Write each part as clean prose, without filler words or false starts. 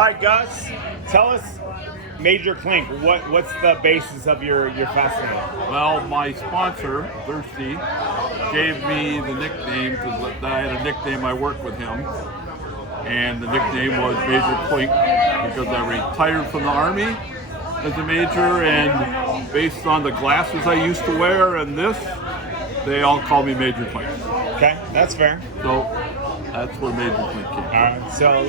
right, Gus, tell us, Major Klink, what's the basis of your festival? Well, my sponsor, Thirsty, gave me the nickname because I had a nickname. I worked with him, and the nickname was Major Klink because I retired from the Army as a major, and based on the glasses I used to wear and this, they all call me Major Klink. Okay, that's fair. So that's where Major Klink came from. All right, so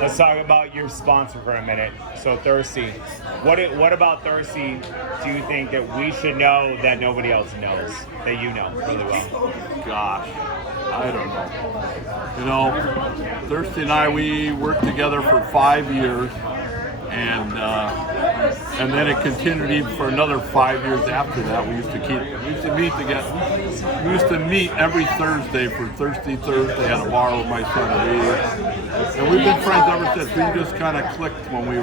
let's talk about your sponsor for a minute. So Thirsty, what about Thirsty do you think that we should know that nobody else knows, that you know really well? Gosh, I don't know. You know, Thirsty and I, we worked together for 5 years, and then it continued even for another 5 years after that. We used to meet every Thursday for Thirsty Thursday at a bar with my son, and we've been friends ever since. We just kind of clicked when we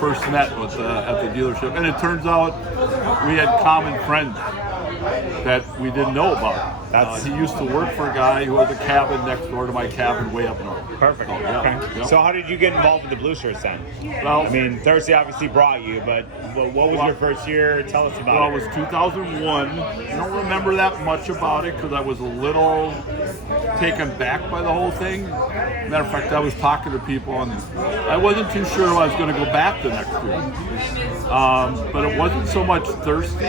first met at the dealership, and it turns out we had common friends that we didn't know about. He used to work for a guy who has a cabin next door to my cabin way up north. Perfect. So, yeah. Okay. Yep. So how did you get involved with the Blue Shirts then? Well, I mean, Thirsty obviously brought you, but what was your first year? Tell us about it. Well, it was 2001. I don't remember that much about it because I was a little taken back by the whole thing. Matter of fact, I was talking to people, and I wasn't too sure if I was going to go back the next year. But it wasn't so much Thirsty,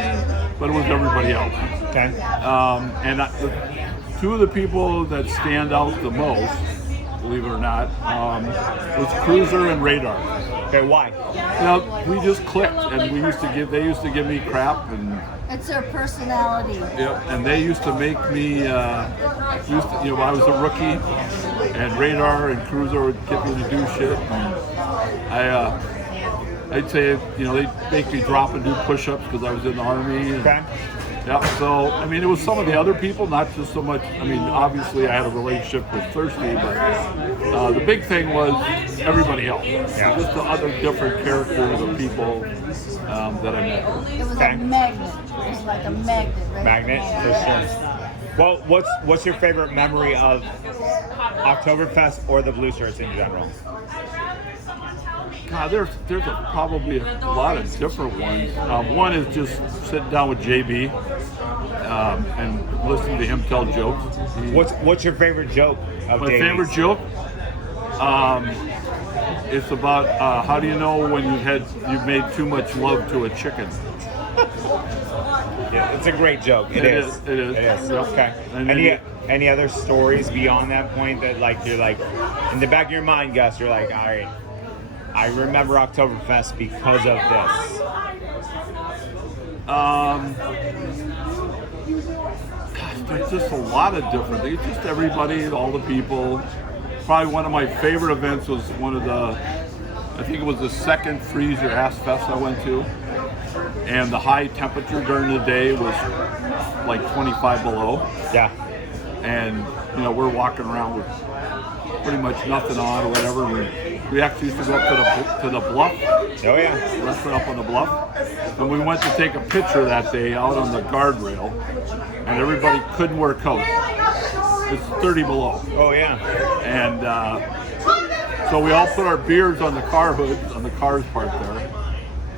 but it was everybody else. Okay. Two of the people that stand out the most, believe it or not, was Cruiser and Radar. Okay, why? Now we just clicked, and they used to give me crap, and it's their personality. Yep, and they used to make me. I was a rookie, and Radar and Cruiser would get me to do shit. And I'd say, they'd make me drop and do push-ups because I was in the Army. Okay. Yeah, so, I mean, it was some of the other people, not just so much, I mean, obviously I had a relationship with Thirsty, but the big thing was everybody else. Yeah. Just the other different characters of people that I met. It was a magnet. It was like a magnet. Right? Magnet, for sure. Well, what's your favorite memory of Oktoberfest or the Blue Shirts in general? God, there's probably a lot of different ones. One is just sitting down with JB and listening to him tell jokes. What's your favorite joke of My Davies? favorite joke? It's about how do you know when you've made too much love to a chicken? Yeah, it's a great joke. It is. It is. Okay. Any other stories beyond that point that you're like in the back of your mind, Gus? You're like, all right, I remember Oktoberfest because of this. There's just a lot of different things. Just everybody, all the people. Probably one of my favorite events was I think it was the second Freeze Your Ass Fest I went to. And the high temperature during the day was like 25 below. Yeah. And, we're walking around with pretty much nothing on or whatever. We actually used to go up to the bluff. Oh yeah. Restaurant up on the bluff. And we went to take a picture that day out on the guardrail, and everybody couldn't wear coats. It's 30 below. Oh yeah. And so we all put our beards on the car hoods, on the cars parked there.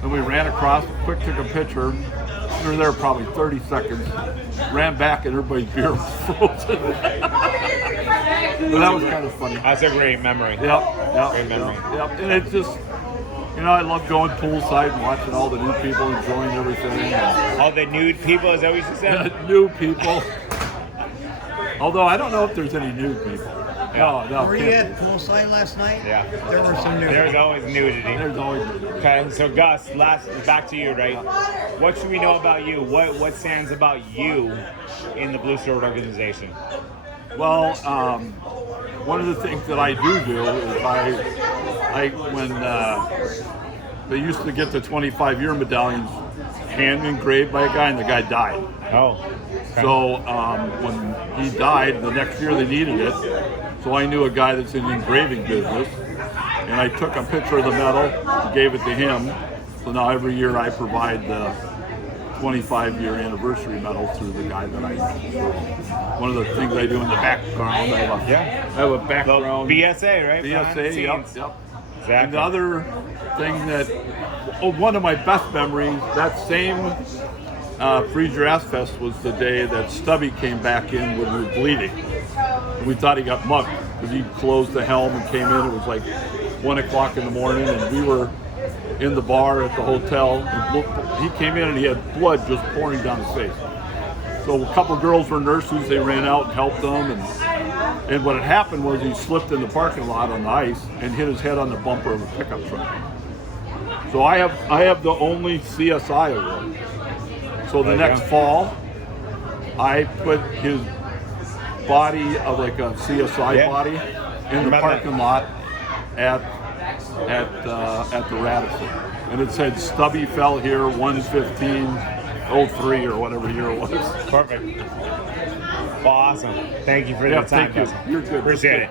And we ran across, quick took a picture. We were there probably 30 seconds. Ran back and everybody's beer was frozen. So that was kind of funny. That's a great memory. Yep. Great memory. Yep. And it's just, I love going poolside and watching all the new people enjoying everything. All the nude people, is that what you said? New people. Although I don't know if there's any nude people. No. Were you at poolside last night? Yeah. There were some nudity. There's always nudity. There's always nudity. Okay, so Gus, back to you, right? What should we know about you? What stands about you in the Blue Shirt organization? Well, one of the things that I do is when they used to get the 25-year medallions hand engraved by a guy, and the guy died. Oh. Okay. So when he died, the next year they needed it. So I knew a guy that's in the engraving business, and I took a picture of the medal and gave it to him. So now every year I provide the 25-year anniversary medal through the guy that I know. One of the things I do in the background, I have a background. BSA, right? BSA, Behind the yep. scenes. And Exactly. the other thing that, one of my best memories, that same Free Giraffes Fest was the day that Stubby came back in when we were bleeding. And we thought he got mugged because he closed the helm and came in. It was like 1 o'clock in the morning, and we were in the bar at the hotel. And he came in and he had blood just pouring down his face. So a couple girls were nurses. They ran out and helped them. And what had happened was he slipped in the parking lot on the ice and hit his head on the bumper of a pickup truck. So I have the only CSI award. So the next fall, I put his body of like a CSI body in the parking lot at the Radisson, and it said Stubby fell here 1/15/03 or whatever year it was. Perfect. Well, awesome. Thank you for the time. Thank you. You're good. Appreciate it.